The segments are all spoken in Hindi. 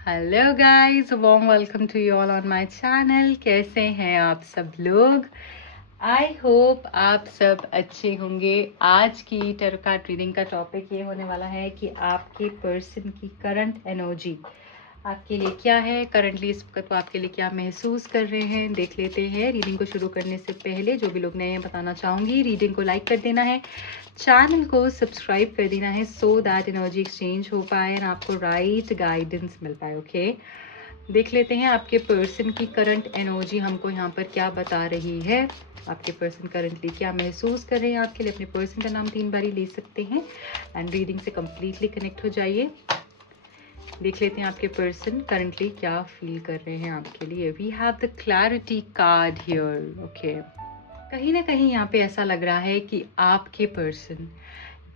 Hello guys, warm welcome to you all on my channel. कैसे हैं आप सब लोग? आई होप आप सब अच्छे होंगे। आज की टैरो कार्ड रीडिंग का टॉपिक ये होने वाला है कि आपके पर्सन की करंट एनर्जी आपके लिए क्या है, करंटली इस वक्त वो आपके लिए क्या महसूस कर रहे हैं, देख लेते हैं। रीडिंग को शुरू करने से पहले जो भी लोग नए हैं बताना चाहूँगी, रीडिंग को लाइक कर देना है, चैनल को सब्सक्राइब कर देना है सो दैट एनर्जी एक्सचेंज हो पाए और आपको राइट गाइडेंस मिल पाए। ओके, देख लेते हैं आपके पर्सन की करंट एनर्जी हमको यहाँ पर क्या बता रही है। आपके पर्सन करंटली क्या महसूस कर रहे हैं आपके लिए। अपने पर्सन का नाम 3 बारी ले सकते हैं एंड रीडिंग से कंप्लीटली कनेक्ट हो जाइए। देख लेते हैं आपके पर्सन करंटली क्या फील कर रहे हैं आपके लिए। We have the clarity card here. Okay, कहीं ना कहीं यहाँ पे ऐसा लग रहा है कि आपके पर्सन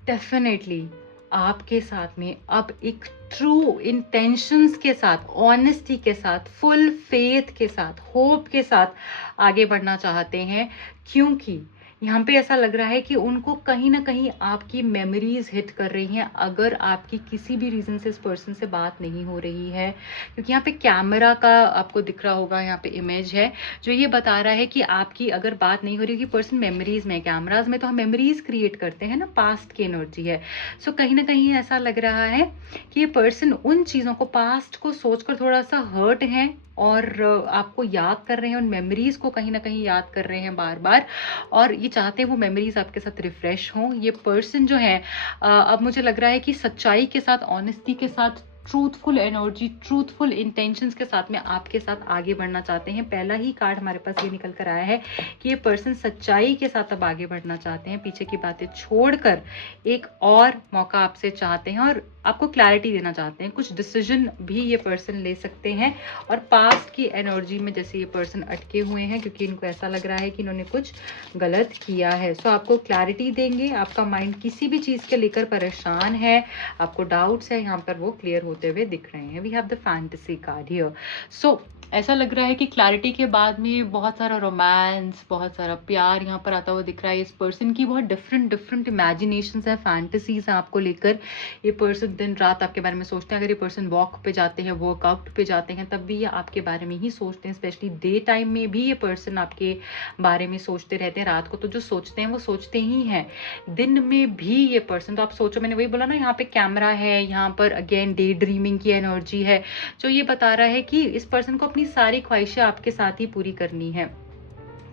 डेफिनेटली आपके साथ में अब एक ट्रू इंटेंशंस के साथ, ऑनेस्टी के साथ, फुल फेथ के साथ, होप के साथ आगे बढ़ना चाहते हैं। क्योंकि यहाँ पे ऐसा लग रहा है कि उनको कहीं ना कहीं आपकी मेमोरीज हिट कर रही हैं अगर आपकी किसी भी रीज़न से इस पर्सन से बात नहीं हो रही है। क्योंकि यहाँ पे कैमरा का आपको दिख रहा होगा, यहाँ पे इमेज है जो ये बता रहा है कि आपकी अगर बात नहीं हो रही, कि पर्सन मेमोरीज में, कैमराज में तो हम मेमोरीज क्रिएट करते हैं ना, पास्ट की एनर्जी है। सो कहीं ना कहीं ऐसा लग रहा है कि ये पर्सन उन चीज़ों को, पास्ट को सोचकर थोड़ा सा हर्ट है और आपको याद कर रहे हैं, उन मेमोरीज को कहीं ना कहीं याद कर रहे हैं बार बार, और ये चाहते हैं वो मेमोरीज आपके साथ रिफ्रेश हों। ये पर्सन जो है अब मुझे लग रहा है कि सच्चाई के साथ, ऑनेस्टी के साथ, ट्रूथफुल एनर्जी, ट्रूथफुल इंटेंशंस के साथ में आपके साथ आगे बढ़ना चाहते हैं। पहला ही कार्ड हमारे पास ये निकल कर आया है कि ये पर्सन सच्चाई के साथ अब आगे बढ़ना चाहते हैं, पीछे की बातें छोड़कर एक और मौका आपसे चाहते हैं और आपको क्लैरिटी देना चाहते हैं। कुछ डिसीजन भी ये पर्सन ले सकते हैं और पास्ट की एनर्जी में जैसे ये पर्सन अटके हुए हैं क्योंकि इनको ऐसा लग रहा है कि इन्होंने कुछ गलत किया है। सो आपको क्लैरिटी देंगे। आपका माइंड किसी भी चीज़ के लेकर परेशान है, आपको डाउट्स है, यहाँ पर वो क्लियर होते हुए दिख रहे हैं। We have the fantasy card here. So ऐसा लग रहा है कि क्लैरिटी के बाद में बहुत सारा रोमांस, बहुत सारा प्यार यहाँ पर आता हुआ दिख रहा है। इस पर्सन की बहुत डिफरेंट डिफरेंट इमेजिनेशंस है, फैंटेसीज हैं आपको लेकर। ये पर्सन दिन रात आपके बारे में सोचते हैं। अगर ये पर्सन वॉक पे जाते हैं, वर्कआउट पे जाते हैं, तब भी ये आपके बारे में ही सोचते हैं। स्पेशली डे टाइम में भी ये पर्सन आपके बारे में सोचते रहते हैं। रात को तो जो सोचते हैं वो सोचते ही हैं, दिन में भी ये पर्सन, तो आप सोचो, मैंने वही बोला ना, यहाँ पे कैमरा है, यहाँ पर अगेन डे ड्रीमिंग की एनर्जी है जो ये बता रहा है कि इस पर्सन को अपनी सारी ख्वाहिशें आपके साथ ही पूरी करनी है।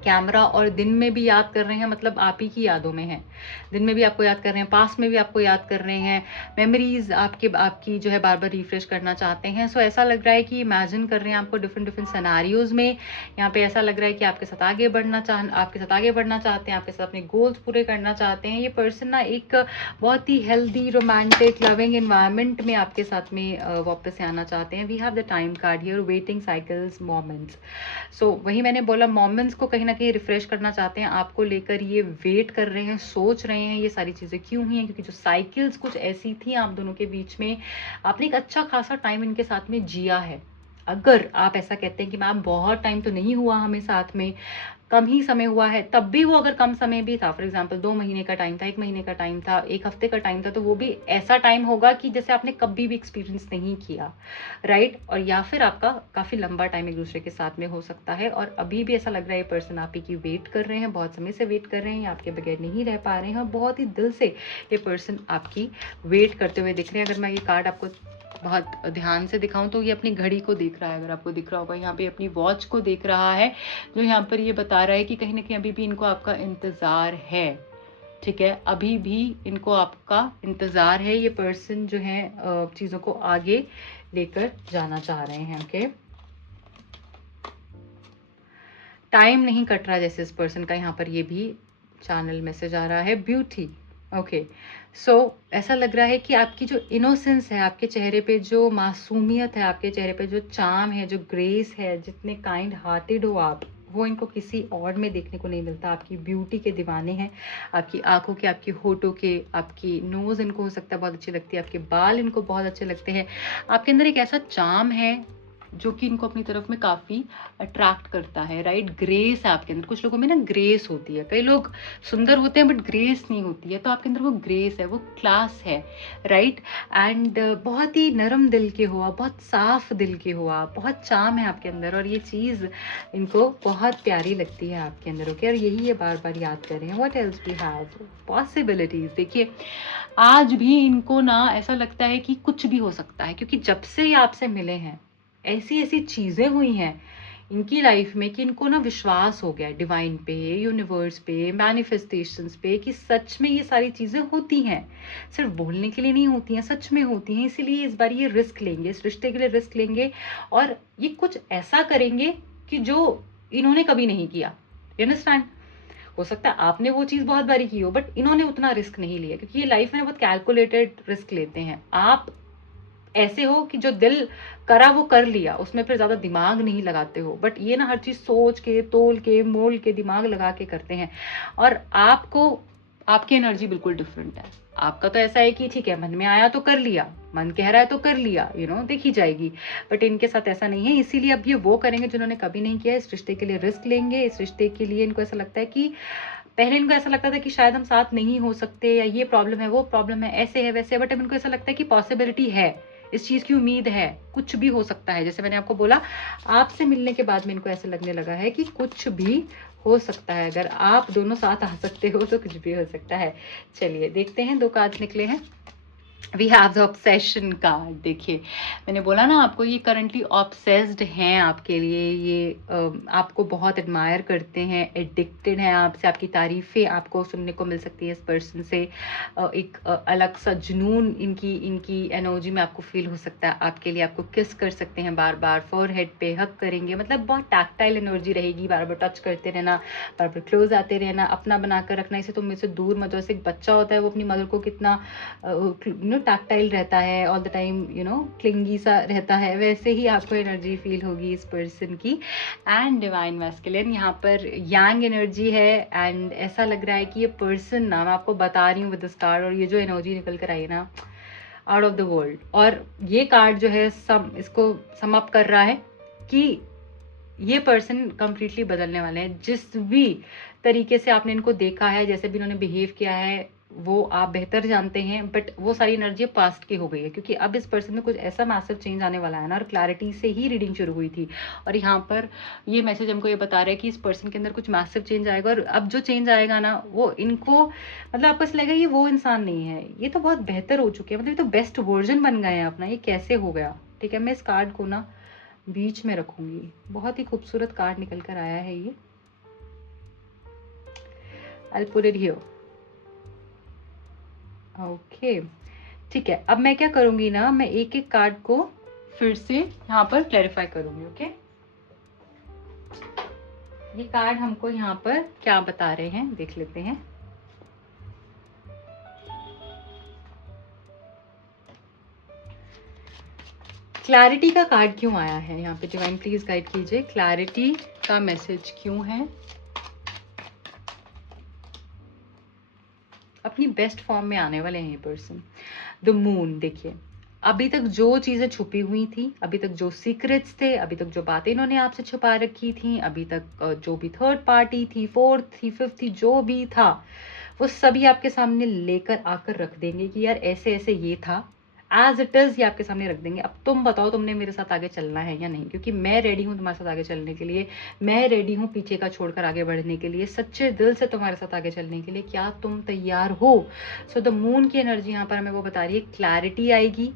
कैमरा और दिन में भी याद कर रहे हैं, मतलब आप ही की यादों में हैं। दिन में भी आपको याद कर रहे हैं, पास में भी आपको याद कर रहे हैं। मेमोरीज आपकी जो है बार बार रिफ्रेश करना चाहते हैं। सो ऐसा लग रहा है कि इमेजिन कर रहे हैं आपको डिफरेंट डिफरेंट सिनेरियोज में। यहाँ पे ऐसा लग रहा है कि आपके साथ आगे बढ़ना चाहते हैं, आपके साथ अपने गोल्स पूरे करना चाहते हैं। ये पर्सन ना एक बहुत ही हेल्दी, रोमांटिक, लविंग इन्वायरमेंट में आपके साथ में वापस से आना चाहते हैं। We have the time card here, waiting cycles, moments. So वही मैंने बोला, मोमेंट्स को कहीं ना कहीं रिफ्रेश करना चाहते हैं आपको लेकर। ये वेट कर रहे हैं, सोच रहे हैं ये सारी चीज़ें क्यों हुई हैं, क्योंकि जो साइकिल्स कुछ ऐसी थी आप दोनों के बीच में, आपने एक अच्छा खासा टाइम इनके साथ में जिया है। अगर आप ऐसा कहते हैं कि मैम बहुत टाइम तो नहीं हुआ हमें साथ में, कम ही समय हुआ है, तब भी वो अगर कम समय भी था, फॉर एग्जाम्पल 2 महीने का टाइम था, 1 महीने का टाइम था, 1 हफ्ते का टाइम था, तो वो भी ऐसा टाइम होगा कि जैसे आपने कभी भी एक्सपीरियंस नहीं किया, राइट। और या फिर आपका काफ़ी लंबा टाइम एक दूसरे के साथ में हो सकता है और अभी भी ऐसा लग रहा है ये पर्सन आप ही की वेट कर रहे हैं, बहुत समय से वेट कर रहे हैं, आपके बगैर नहीं रह पा रहे हैं और बहुत ही दिल से ये पर्सन आपकी वेट करते हुए दिख रहे हैं। अगर मैं ये कार्ड आपको बहुत ध्यान से दिखाऊं तो ये अपनी घड़ी को देख रहा है, अगर आपको दिख रहा होगा, यहाँ पे अपनी वॉच को देख रहा है, जो यहाँ पर ये बता रहा है कि कहीं ना कहीं अभी भी इनको आपका इंतज़ार है। ठीक है, अभी भी इनको आपका इंतज़ार है। ये पर्सन जो है चीज़ों को आगे लेकर जाना चाह रहे हैं। ओके, टाइम नहीं कट रहा जैसे इस पर्सन का, यहाँ पर ये भी चैनल मैसेज आ रहा है, ब्यूटी। ओके, सो ऐसा लग रहा है कि आपकी जो इनोसेंस है, आपके चेहरे पे जो मासूमियत है, आपके चेहरे पे जो चार्म है, जो ग्रेस है, जितने काइंड हार्टेड हो आप, वो इनको किसी और में देखने को नहीं मिलता। आपकी ब्यूटी के दीवाने हैं, आपकी आंखों के, आपकी होठों के, आपकी नोज़ इनको हो सकता है बहुत अच्छी लगती है, आपके बाल इनको बहुत अच्छे लगते हैं। आपके अंदर एक ऐसा चार्म है जो कि इनको अपनी तरफ में काफ़ी अट्रैक्ट करता है, राइट। ग्रेस है आपके अंदर, कुछ लोगों में ना ग्रेस होती है, कई लोग सुंदर होते हैं बट ग्रेस नहीं होती है, तो आपके अंदर वो ग्रेस है, वो क्लास है, राइट। एंड बहुत ही नरम दिल के हो आप, बहुत साफ दिल के हो आप, बहुत चार्म है आपके अंदर, और ये चीज़ इनको बहुत प्यारी लगती है आपके अंदर, ओके। और यही ये बार बार याद कर रहे हैं। What else we have possibilities. देखिए आज भी इनको ना ऐसा लगता है कि कुछ भी हो सकता है, क्योंकि जब से ये आपसे मिले हैं ऐसी ऐसी चीज़ें हुई हैं इनकी लाइफ में कि इनको ना विश्वास हो गया है डिवाइन पे, यूनिवर्स पे, मैनिफेस्टेशंस पे, कि सच में ये सारी चीज़ें होती हैं, सिर्फ बोलने के लिए नहीं होती हैं, सच में होती हैं। इसीलिए इस बार ये रिस्क लेंगे, इस रिश्ते के लिए रिस्क लेंगे, और ये कुछ ऐसा करेंगे कि जो इन्होंने कभी नहीं किया। You understand. हो सकता है आपने वो चीज़ बहुत बारी की हो, बट इन्होंने उतना रिस्क नहीं लिया, क्योंकि ये लाइफ में बहुत कैलकुलेटेड रिस्क लेते हैं। आप ऐसे हो कि जो दिल करा वो कर लिया, उसमें फिर ज़्यादा दिमाग नहीं लगाते हो, बट ये ना हर चीज़ सोच के, तोल के, मोल के, दिमाग लगा के करते हैं। और आपको, आपकी एनर्जी बिल्कुल डिफरेंट है। आपका तो ऐसा है कि ठीक है, मन में आया तो कर लिया, मन कह रहा है तो कर लिया, देखी जाएगी। बट इनके साथ ऐसा नहीं है, इसीलिए अब ये वो करेंगे जिन्होंने कभी नहीं किया। इस रिश्ते के लिए रिस्क लेंगे, इस रिश्ते के लिए इनको ऐसा लगता है कि पहले इनको ऐसा लगता था कि शायद हम साथ नहीं हो सकते, या ये प्रॉब्लम है, वो प्रॉब्लम है, ऐसे है वैसे है, बट अब इनको ऐसा लगता है कि पॉसिबिलिटी है, इस चीज़ की उम्मीद है, कुछ भी हो सकता है। जैसे मैंने आपको बोला, आपसे मिलने के बाद में इनको ऐसे लगने लगा है कि कुछ भी हो सकता है, अगर आप दोनों साथ आ सकते हो तो कुछ भी हो सकता है। चलिए देखते हैं, 2 कार्ड्स निकले हैं। We have the obsession card. देखिए मैंने बोला ना आपको, ये करंटली ऑब्सेस्ड हैं आपके लिए, ये आपको बहुत एडमायर करते हैं, एडिक्टेड हैं आपसे, आपकी तारीफ़ें आपको सुनने को मिल सकती है इस पर्सन से। एक अलग सा जुनून इनकी इनकी एनर्जी में आपको फील हो सकता है आपके लिए। आपको किस कर सकते हैं बार बार, फोरहेड पे हक करेंगे, मतलब बहुत टैक्टाइल एनर्जी रहेगी, बार बार टच करते रहना, बार बार क्लोज आते रहना, अपना बनाकर रखना, इसे तुम मुझसे दूर मत जाओ। जैसे एक बच्चा होता है, वो अपनी मदर को कितना टैक्टाइल रहता है, ऑल द टाइम क्लिंगी सा रहता है, वैसे ही आपको एनर्जी फील होगी इस पर्सन की। एंड डिवाइन मैस्कुलिन यहाँ पर यांग एनर्जी है, एंड ऐसा लग रहा है कि ये पर्सन ना, मैं आपको बता रही हूँ विद दिस कार्ड, और ये जो एनर्जी निकल कर आई है ना, आउट ऑफ द वर्ल्ड। और ये कार्ड जो है इसको सम अप कर रहा है कि ये पर्सन कंप्लीटली बदलने वाले हैं। जिस भी तरीके से आपने इनको देखा है, जैसे भी इन्होंने बिहेव किया है, वो आप बेहतर जानते हैं, बट वो सारी एनर्जी पास्ट की हो गई है, क्योंकि अब इस पर्सन में कुछ ऐसा मैसिव चेंज आने वाला है ना, और क्लैरिटी से ही रीडिंग शुरू हुई थी, और यहाँ पर ये मैसेज हमको ये बता रहा है कि इस पर्सन के अंदर कुछ मैसिव चेंज आएगा। और अब जो चेंज आएगा ना, वो इनको मतलब आपको ऐसा लगेगा ये वो इंसान नहीं है, ये तो बहुत बेहतर हो चुके हैं, मतलब ये तो बेस्ट वर्जन बन गए हैं अपना। ये कैसे हो गया? ठीक है, मैं इस कार्ड को ना बीच में रखूंगी। बहुत ही खूबसूरत कार्ड निकल कर आया है ये। I'll put it here. Okay ठीक है, अब मैं क्या करूंगी ना, मैं एक एक कार्ड को फिर से यहाँ पर क्लैरिफाई करूंगी। ओके, ये कार्ड हमको यहाँ पर क्या बता रहे हैं देख लेते हैं। क्लैरिटी का कार्ड क्यों आया है यहाँ पे? डिवाइन प्लीज गाइड कीजिए, क्लैरिटी का मैसेज क्यों है? अपनी बेस्ट फॉर्म में आने वाले हैं ये पर्सन। The moon. देखिए अभी तक जो चीज़ें छुपी हुई थी, अभी तक जो सीक्रेट्स थे, अभी तक जो बातें इन्होंने आपसे छुपा रखी थी, अभी तक जो भी थर्ड पार्टी थी, फोर्थ थी, फिफ्थ थी, जो भी था, वो सभी आपके सामने लेकर आकर रख देंगे कि यार ऐसे ऐसे ये था, एज इट इज़ ये आपके सामने रख देंगे। अब तुम बताओ तुमने मेरे साथ आगे चलना है या नहीं, क्योंकि मैं रेडी हूँ तुम्हारे साथ आगे चलने के लिए, मैं रेडी हूँ पीछे का छोड़कर आगे बढ़ने के लिए, सच्चे दिल से तुम्हारे साथ आगे चलने के लिए। क्या तुम तैयार हो? सो द मून की एनर्जी यहाँ पर हमें वो बता रही है, क्लैरिटी आएगी,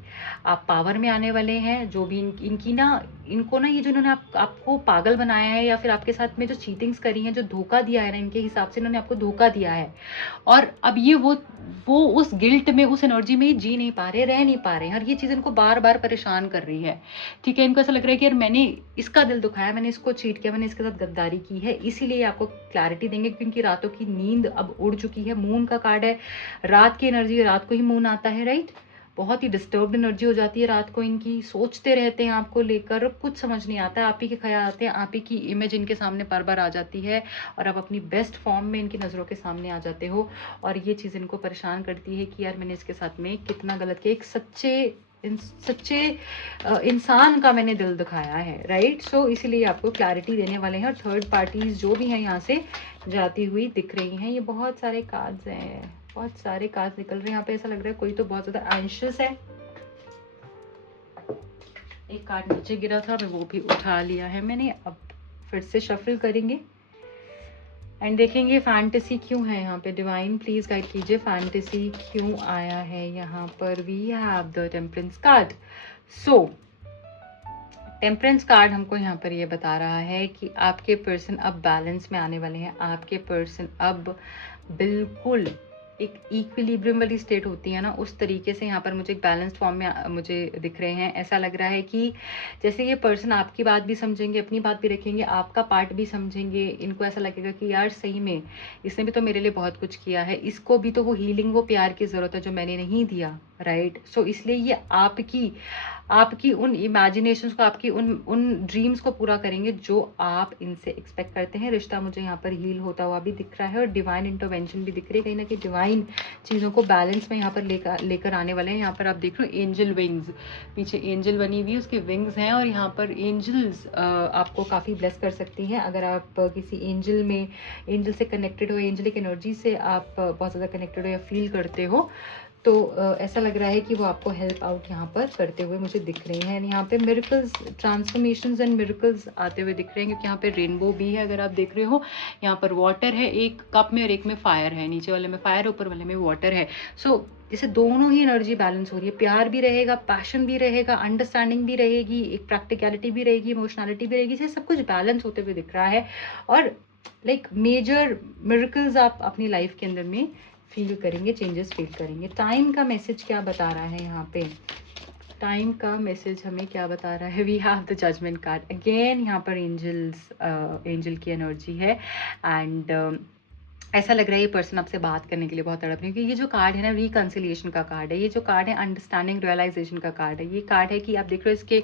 आप पावर में आने वाले हैं। जो भी इनकी ना, इनको ना, ये जो इन्होंने आपको पागल बनाया है, या फिर आपके साथ में जो चीटिंग्स करी हैं, जो धोखा दिया है ना, इनके हिसाब से इन्होंने आपको धोखा दिया है, और अब ये वो उस गिल्ट में, उस एनर्जी में ही जी नहीं पा रहे, रह नहीं पा रहे हैं, और ये चीज़ इनको बार बार परेशान कर रही है। ठीक है, इनको ऐसा लग रहा है कि यार मैंने इसका दिल दुखाया, मैंने इसको चीट किया, मैंने इसके साथ गद्दारी की है, इसीलिए आपको क्लैरिटी देंगे, क्योंकि रातों की नींद अब उड़ चुकी है। मून का कार्ड है, रात की एनर्जी, रात को ही मून आता है, राइट। बहुत ही डिस्टर्ब्ड एनर्जी हो जाती है रात को इनकी, सोचते रहते हैं आपको लेकर, कुछ समझ नहीं आता है, आप ही के ख्याल आते हैं, आप ही की इमेज इनके सामने बार बार आ जाती है, और आप अपनी बेस्ट फॉर्म में इनकी नज़रों के सामने आ जाते हो, और ये चीज़ इनको परेशान करती है कि यार मैंने इसके साथ में कितना गलत किया। एक सच्चे सच्चे इंसान का मैंने दिल दिखाया है, राइट। सो इसीलिए आपको क्लैरिटी देने वाले हैं। और थर्ड पार्टीज जो भी हैं यहाँ से जाती हुई दिख रही हैं। ये बहुत सारे कार्ड्स हैं, बहुत सारे कार्ड्स निकल रहे हैं यहाँ पे। ऐसा लग रहा है कोई तो बहुत ज़्यादा एंशियस है। एक कार्ड नीचे गिरा था, मैं वो भी उठा लिया है मैंने। अब फिर से शफल करेंगे एंड देखेंगे फैंटेसी क्यों है यहाँ पे। डिवाइन प्लीज गाइड कीजिए, फैंटेसी क्यों आया है यहाँ पर। We have the temperance card. So temperance card हमको यहाँ पर ये बता रहा है कि आपके पर्सन अब बैलेंस में आने वाले हैं। आपके पर्सन अब बिल्कुल एक इक्विलिब्रियम वाली स्टेट होती है ना, उस तरीके से यहाँ पर मुझे एक बैलेंस्ड फॉर्म में मुझे दिख रहे हैं। ऐसा लग रहा है कि जैसे ये पर्सन आपकी बात भी समझेंगे, अपनी बात भी रखेंगे, आपका पार्ट भी समझेंगे। इनको ऐसा लगेगा कि यार सही में इसने भी तो मेरे लिए बहुत कुछ किया है, इसको भी तो वो हीलिंग, वो प्यार की ज़रूरत है जो मैंने नहीं दिया, राइट। सो इसलिए ये आपकी उन इमेजिनेशंस को, आपकी उन ड्रीम्स को पूरा करेंगे जो आप इनसे एक्सपेक्ट करते हैं। रिश्ता मुझे यहाँ पर हील होता हुआ भी दिख रहा है और डिवाइन इंटरवेंशन भी दिख रही है। कहीं ना कहीं डिवाइन चीज़ों को बैलेंस में यहाँ पर लेकर आने वाले हैं। यहाँ पर आप देख रहे हो एंजल विंग्स, पीछे एंजल बनी हुई, उसके विंग्स हैं। और यहाँ पर एंजल्स आपको काफ़ी ब्लेस कर सकती हैं। अगर आप किसी एंजल से कनेक्टेड हो, एंजलिक एनर्जी से आप बहुत ज़्यादा कनेक्टेड हो या फील करते हो, तो ऐसा लग रहा है कि वो आपको हेल्प आउट यहाँ पर करते हुए मुझे दिख रही हैं। यहाँ पे मिरेकल्स, ट्रांसफॉर्मेशंस एंड मिरेकल्स आते हुए दिख रहे हैं, क्योंकि यहाँ पे रेनबो भी है अगर आप देख रहे हो। यहाँ पर वाटर है एक कप में और एक में फायर है, नीचे वाले में फायर, ऊपर वाले में वाटर है। सो जैसे दोनों ही एनर्जी बैलेंस हो रही है। प्यार भी रहेगा, पैशन भी रहेगा, अंडरस्टैंडिंग भी रहेगी, एक प्रैक्टिकलिटी भी रहेगी, इमोशनलिटी भी रहेगी। इसे सब कुछ बैलेंस होते हुए दिख रहा है। और लाइक मेजर मिरेकल्स आप अपनी लाइफ के अंदर में फील करेंगे, चेंजेस फील करेंगे। टाइम का मैसेज क्या बता रहा है यहाँ पे? टाइम का मैसेज हमें क्या बता रहा है? We have the judgement card again. यहाँ पर एंजल की एनर्जी है एंड ऐसा लग रहा है ये पर्सन आपसे बात करने के लिए बहुत तड़प रही है, क्योंकि ये जो कार्ड है ना, रिकंसिलिएशन का कार्ड है। ये जो कार्ड है अंडरस्टैंडिंग, रियलाइजेशन का कार्ड है। ये कार्ड है कि आप देख रहे हो इसके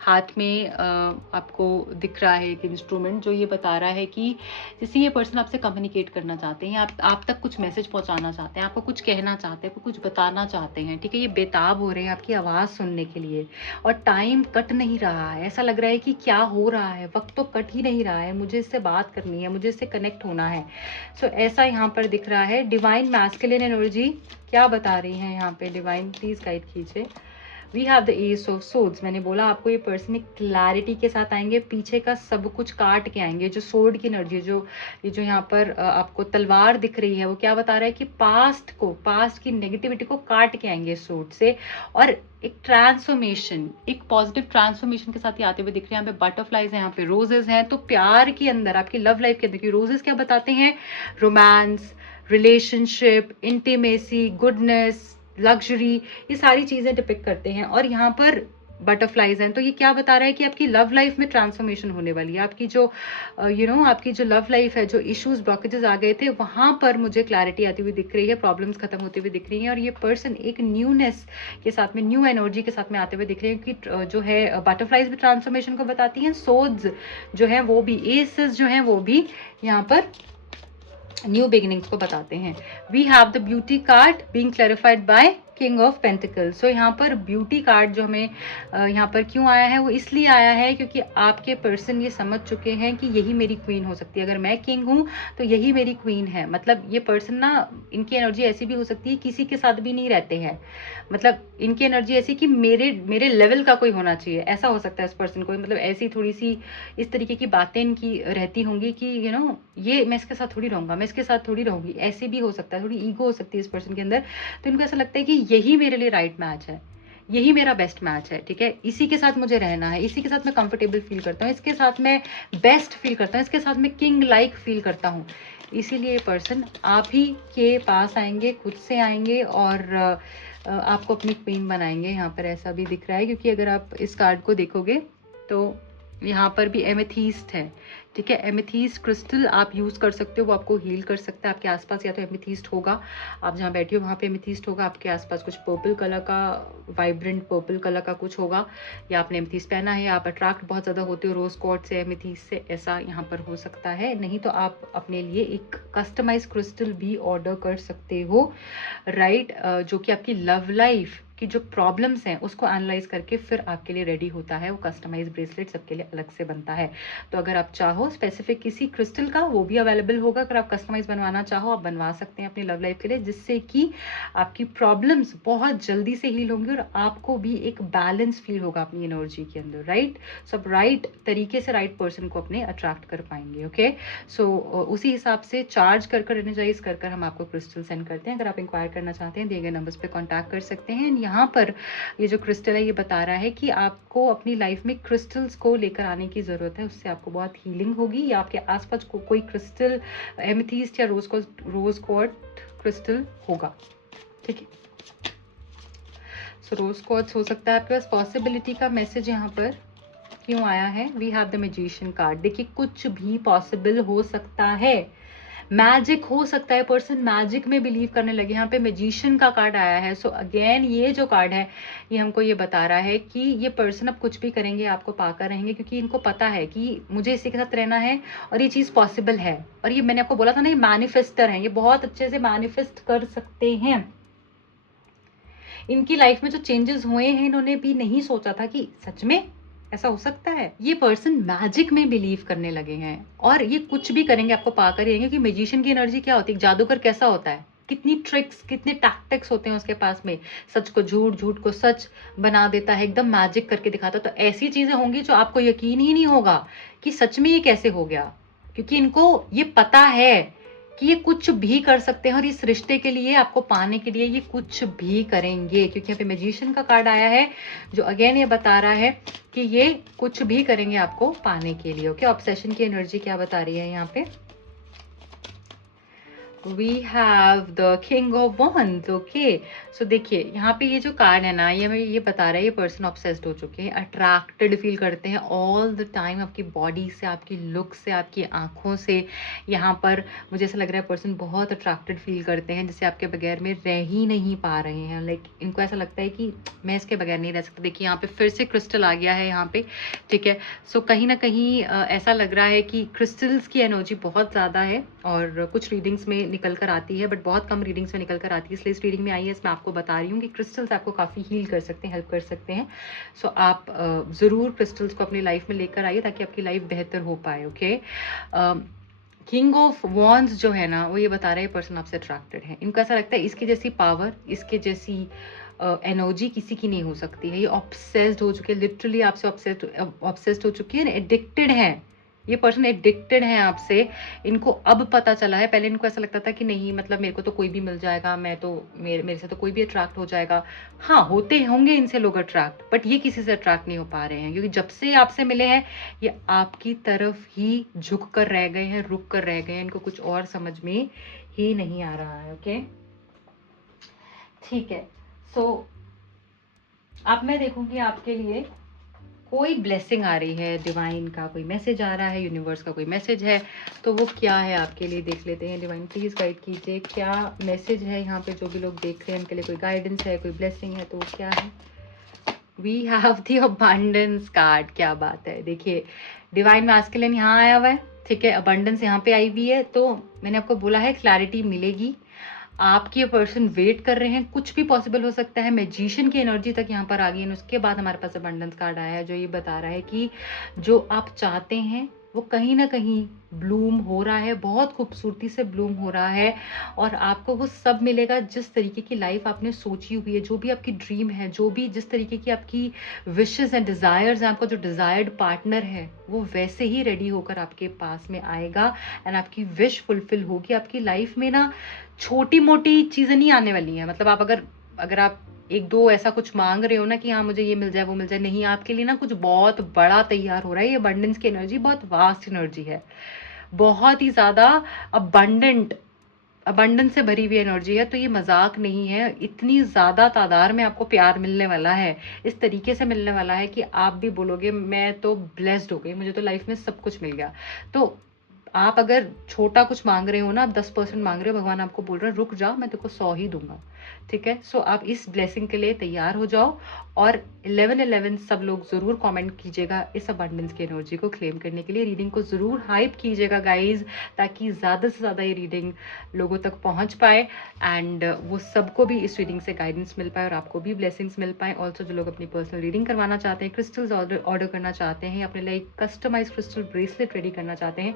हाथ में आपको दिख रहा है एक इंस्ट्रूमेंट जो ये बता रहा है कि जैसे ये पर्सन आपसे कम्युनिकेट करना चाहते हैं, आप तक कुछ मैसेज पहुंचाना चाहते हैं, आपको कुछ कहना चाहते हैं, आपको कुछ बताना चाहते हैं, ठीक है। ये बेताब हो रहे हैं आपकी आवाज़ सुनने के लिए और टाइम कट नहीं रहा है। ऐसा लग रहा है कि क्या हो रहा है, वक्त तो कट ही नहीं रहा है, मुझे इससे बात करनी है, मुझे इससे कनेक्ट होना है। सो ऐसा यहाँ पर दिख रहा है। डिवाइन मैस्कुलिन एनर्जी क्या बता रही है यहाँ पे? डिवाइन प्लीज गाइड कीजिए। We have the ace of swords. मैंने बोला आपको ये पर्सन क्लैरिटी के साथ आएंगे, पीछे का सब कुछ काट के आएंगे। जो सोर्ड की एनर्जी, ये जो यहाँ पर आपको तलवार दिख रही है, वो क्या बता रहा है कि पास्ट की नेगेटिविटी को काट के आएंगे सोर्ड से। और एक ट्रांसफॉर्मेशन, एक पॉजिटिव ट्रांसफॉर्मेशन के साथ ही आते हुए दिख रहे हैं। यहाँ पे बटरफ्लाइज हैं, यहाँ पे रोजेस हैं। तो प्यार के अंदर, आपकी लव लाइफ के अंदर, की रोजेस क्या बताते हैं? Romance, relationship, intimacy, goodness, luxury, ये सारी चीजें डिपिक्ट करते हैं। और यहाँ पर बटरफ्लाइज हैं, तो ये क्या बता रहा है कि आपकी लव लाइफ में ट्रांसफॉर्मेशन होने वाली है। आपकी जो आपकी जो लव लाइफ है, जो इश्यूज, ब्लॉकेजेस आ गए थे, वहां पर मुझे क्लैरिटी आती हुई दिख रही है, प्रॉब्लम्स खत्म होते हुए दिख रही हैं। और ये पर्सन एक न्यूनेस के साथ में, न्यू एनर्जी के साथ में आते हुए दिख रहे हैं, कि जो है बटरफ्लाइज भी ट्रांसफॉर्मेशन को बताती हैं, सोड्स जो है वो भी, एसेस जो है वो भी यहाँ पर न्यू बिगिनिंग्स को बताते हैं। We have the beauty card being clarified by king of pentacles. So यहाँ पर ब्यूटी कार्ड जो हमें यहाँ पर क्यों आया है, वो इसलिए आया है क्योंकि आपके पर्सन ये समझ चुके हैं कि यही मेरी क्वीन हो सकती है। अगर मैं किंग हूँ तो यही मेरी क्वीन है। मतलब ये पर्सन ना, इनकी एनर्जी ऐसी भी हो सकती है किसी के साथ भी नहीं रहते हैं। मतलब इनकी एनर्जी ऐसी कि मेरे लेवल का कोई होना चाहिए, ऐसा हो सकता है इस पर्सन को। मतलब ऐसी थोड़ी सी इस तरीके की बातें इनकी रहती होंगी कि ये मैं इसके साथ थोड़ी रहूंगा, मैं इसके साथ थोड़ी रहूंगी, ऐसे भी हो सकता है। थोड़ी ईगो हो सकती है इस पर्सन के अंदर। तो इनको ऐसा लगता है कि यही मेरे लिए राइट मैच है, यही मेरा बेस्ट मैच है, ठीक है। इसी के साथ मुझे रहना है, इसी के साथ मैं कंफर्टेबल फील करता हूँ, इसके साथ मैं बेस्ट फील करता हूँ, इसके साथ मैं किंग लाइक फील करता हूँ। इसीलिए ये पर्सन आप ही के पास आएंगे, खुद से आएंगे और आपको अपनी क्वीन बनाएंगे। यहाँ पर ऐसा भी दिख रहा है, क्योंकि अगर आप इस कार्ड को देखोगे तो यहाँ पर भी एमेथीस्ट है, ठीक है। एमेथीस्ट क्रिस्टल आप यूज़ कर सकते हो, वो आपको हील कर सकता है। आपके आसपास या तो एमेथीस्ट होगा, आप जहाँ बैठे हो वहाँ पे एमेथीस्ट होगा, आपके आसपास कुछ पर्पल कलर का, वाइब्रेंट पर्पल कलर का कुछ होगा, या आपने एमेथीस्ट पहना है, आप अट्रैक्ट बहुत ज़्यादा होते हो रोज क्वार्ट्ज से, एमेथीस्ट से, ऐसा यहाँ पर हो सकता है। नहीं तो आप अपने लिए एक कस्टमाइज क्रिस्टल भी ऑर्डर कर सकते हो, राइट, जो कि आपकी लव लाइफ आपकी जो प्रॉब्लम्स हैं उसको एनालाइज करके फिर आपके लिए रेडी होता है वो कस्टमाइज ब्रेसलेट, सबके लिए अलग से बनता है। तो अगर आप चाहो स्पेसिफिक किसी क्रिस्टल का, वो भी अवेलेबल होगा। अगर आप कस्टमाइज बनवाना चाहो आप बनवा सकते हैं अपनी लव लाइफ के लिए, जिससे कि आपकी प्रॉब्लम्स बहुत जल्दी से हील होंगी और आपको भी एक बैलेंस फील होगा अपनी एनर्जी के अंदर, राइट। सब राइट तरीके से राइट पर्सन को अपने अट्रैक्ट कर पाएंगे। ओके, सो उसी हिसाब से चार्ज कर एनर्जाइज कर हम आपको क्रिस्टल सेंड करते हैं। अगर आप इंक्वायर करना चाहते हैं दिए गए नंबर्स पे कांटेक्ट कर सकते हैं। यहाँ पर ये जो क्रिस्टल है ये बता रहा है कि आपको अपनी लाइफ में क्रिस्टल्स को लेकर आने की ज़रूरत है, उससे आपको बहुत हीलिंग होगी। या आपके आसपास कोई क्रिस्टल, एमेथिस्ट या रोज क्वार्ट्ज क्रिस्टल होगा, ठीक है। सो रोज क्वार्ट्ज हो सकता है आपके पास। पॉसिबिलिटी का मैसेज यहाँ पर क्यों आया है? We have the magician card. देखिए कुछ भी पॉसिबल हो सकता है, मैजिक हो सकता है, पर्सन मैजिक में बिलीव करने लगे। यहाँ पे मैजिशियन का कार्ड आया है। सो अगेन ये जो कार्ड है ये हमको ये बता रहा है कि ये पर्सन अब कुछ भी करेंगे आपको पाकर रहेंगे, क्योंकि इनको पता है कि मुझे इसी के साथ रहना है और ये चीज़ पॉसिबल है। और ये मैंने आपको बोला था ना, ये मैनिफेस्टर हैं, ये बहुत अच्छे से मैनिफेस्ट कर सकते हैं। इनकी लाइफ में जो चेंजेस हुए हैं इन्होंने भी नहीं सोचा था कि सच में ऐसा हो सकता है। ये पर्सन मैजिक में बिलीव करने लगे हैं और ये कुछ भी करेंगे आपको पाकर रहेंगे। क्योंकि मैजिशियन की एनर्जी क्या होती है, जादूगर कैसा होता है, कितनी ट्रिक्स कितने टैक्टिक्स होते हैं उसके पास में, सच को झूठ, झूठ को सच बना देता है, एकदम मैजिक करके दिखाता है। तो ऐसी चीजें होंगी जो आपको यकीन ही नहीं होगा कि सच में ये कैसे हो गया, क्योंकि इनको ये पता है कि ये कुछ भी कर सकते हैं और इस रिश्ते के लिए, आपको पाने के लिए ये कुछ भी करेंगे। क्योंकि यहाँ पे मैजिशियन का कार्ड आया है जो अगेन ये बता रहा है कि ये कुछ भी करेंगे आपको पाने के लिए। ओके, ऑब्सेशन की एनर्जी क्या बता रही है यहाँ पे? We have the king of wands. Okay, so देखिए यहाँ पे ये जो कार्ड है ना, ये बता रहा है ये पर्सन ऑब्सेस्ड हो चुके हैं, अट्रैक्टेड फील करते हैं ऑल द टाइम आपकी बॉडी से, आपकी लुक से, आपकी आंखों से। यहाँ पर मुझे ऐसा लग रहा है पर्सन बहुत अट्रैक्टेड फील करते हैं, जैसे आपके बगैर में रह ही नहीं पा रहे हैं। लाइक इनको ऐसा लगता है कि मैं इसके बगैर नहीं रह सकता। देखिए यहाँ पे फिर से क्रिस्टल आ गया है यहाँ पे, ठीक है। सो कहीं ना कहीं ऐसा लग रहा है कि क्रिस्टल्स की एनर्जी बहुत ज़्यादा है और कुछ रीडिंग्स में निकल कर आती है, बट बहुत कम रीडिंग्स में निकल कर आती है, इसलिए इस रीडिंग में आई है। इसमें आपको बता रही हूँ कि क्रिस्टल्स आपको काफ़ी हील कर सकते हैं, हेल्प कर सकते हैं। सो आप ज़रूर क्रिस्टल्स को अपनी लाइफ में लेकर आइए ताकि आपकी लाइफ बेहतर हो पाए। ओके, किंग ऑफ वॉन्ड्स जो है ना वो ये बता रहे हैं पर्सन आपसे अट्रैक्टेड है। इनको ऐसा लगता है इसकी जैसी पावर, इसके जैसी एनर्जी किसी की नहीं हो सकती है। ये ऑब्सेस्ड हो चुके हैं, लिटरली आपसे ऑब्सेस्ड हो चुकी है, एडिक्टेड है। ये पर्सन एडिक्टेड है आपसे। इनको अब पता चला है, पहले इनको ऐसा लगता था कि नहीं मतलब मेरे को तो कोई भी मिल जाएगा, मैं तो मेरे से तो कोई भी अट्रैक्ट हो जाएगा। हाँ होते होंगे इनसे लोग अट्रैक्ट, बट ये किसी से अट्रैक्ट नहीं हो पा रहे हैं, क्योंकि जब से आपसे मिले हैं ये आपकी तरफ ही झुक कर रह गए हैं, रुक कर रह गए हैं। इनको कुछ और समझ में ही नहीं आ रहा है। ओके, ठीक है। सो अब मैं देखूंगी आपके लिए कोई ब्लेसिंग आ रही है, डिवाइन का कोई मैसेज आ रहा है, यूनिवर्स का कोई मैसेज है, तो वो क्या है आपके लिए देख लेते हैं। डिवाइन प्लीज गाइड कीजिए, क्या मैसेज है यहाँ पे? जो भी लोग देख रहे हैं उनके लिए कोई गाइडेंस है, कोई ब्लेसिंग है, तो वो क्या है? We have the abundance card. क्या बात है, देखिए डिवाइन मैस्कुलिन यहाँ आया हुआ है, ठीक है, अबंडेंस यहाँ पे आई हुई है। तो मैंने आपको बोला है क्लैरिटी मिलेगी, आपकी ये पर्सन वेट कर रहे हैं, कुछ भी पॉसिबल हो सकता है। मैजिशियन की एनर्जी तक यहाँ पर आ गई है। उसके बाद हमारे पास अबंडेंस कार्ड आया है जो ये बता रहा है कि जो आप चाहते हैं वो कहीं ना कहीं ब्लूम हो रहा है, बहुत खूबसूरती से ब्लूम हो रहा है और आपको वो सब मिलेगा जिस तरीके की लाइफ आपने सोची हुई है, जो भी आपकी ड्रीम है, जो भी जिस तरीके की आपकी विशेस एंड डिज़ायर्स हैं, आपका जो डिज़ायर्ड पार्टनर है वो वैसे ही रेडी होकर आपके पास में आएगा एंड आपकी विश फुलफिल होगी। आपकी लाइफ में ना छोटी मोटी चीज़ें नहीं आने वाली हैं। मतलब आप अगर आप एक दो ऐसा कुछ मांग रहे हो ना कि हाँ मुझे ये मिल जाए वो मिल जाए, नहीं, आपके लिए ना कुछ बहुत बड़ा तैयार हो रहा है। ये अबंडेंस की एनर्जी बहुत वास्ट एनर्जी है, बहुत ही ज़्यादा अबंडेंस से भरी हुई एनर्जी है। तो ये मजाक नहीं है, इतनी ज़्यादा तादाद में आपको प्यार मिलने वाला है, इस तरीके से मिलने वाला है कि आप भी बोलोगे मैं तो ब्लेस्ड हो गई, मुझे तो लाइफ में सब कुछ मिल गया। तो आप अगर छोटा कुछ मांग रहे हो ना, आप 10% मांग रहे हो, भगवान आपको बोल रहे हैं रुक जा, मैं तेरे को 100 ही दूंगा। ठीक है। सो आप इस ब्लेसिंग के लिए तैयार हो जाओ और 11-11 सब लोग ज़रूर कमेंट कीजिएगा इस अबंडेंस की एनर्जी को क्लेम करने के लिए। रीडिंग को ज़रूर हाइप कीजिएगा गाइज, ताकि ज़्यादा से ज़्यादा ये रीडिंग लोगों तक पहुंच पाए एंड वो सबको भी इस रीडिंग से गाइडेंस मिल पाए और आपको भी ब्लेसिंग्स मिल पाए। ऑल्सो जो लोग अपनी पर्सनल रीडिंग करवाना चाहते हैं, क्रिस्टल्स ऑर्डर करना चाहते हैं, अपने लिए कस्टमाइज क्रिस्टल ब्रेसलेट रेडी करना चाहते हैं,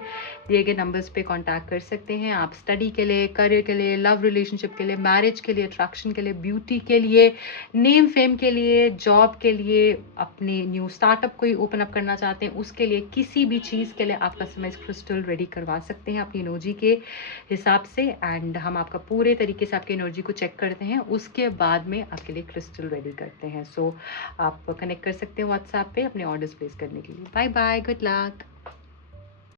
दिए गए नंबर्स पे कांटेक्ट कर सकते हैं आप। स्टडी के लिए, करियर के लिए, लव रिलेशनशिप के लिए, मैरिज के लिए, अट्रैक्शन के लिए, ब्यूटी के लिए, नेम फेम के लिए, जॉब के लिए, अपने न्यू स्टार्टअप कोई ओपन अप करना चाहते हैं उसके लिए, किसी भी चीज़ के लिए आप कस्टमाइज क्रिस्टल रेडी करवा सकते हैं अपनी एनर्जी के हिसाब से। एंड हम आपका पूरे तरीके से आपकी एनर्जी को चेक करते हैं, उसके बाद में आपके लिए क्रिस्टल रेडी करते हैं। सो आप कनेक्ट कर सकते हैं व्हाट्सएप पे अपने ऑर्डर्स प्लेस करने के लिए। Bye bye, good luck.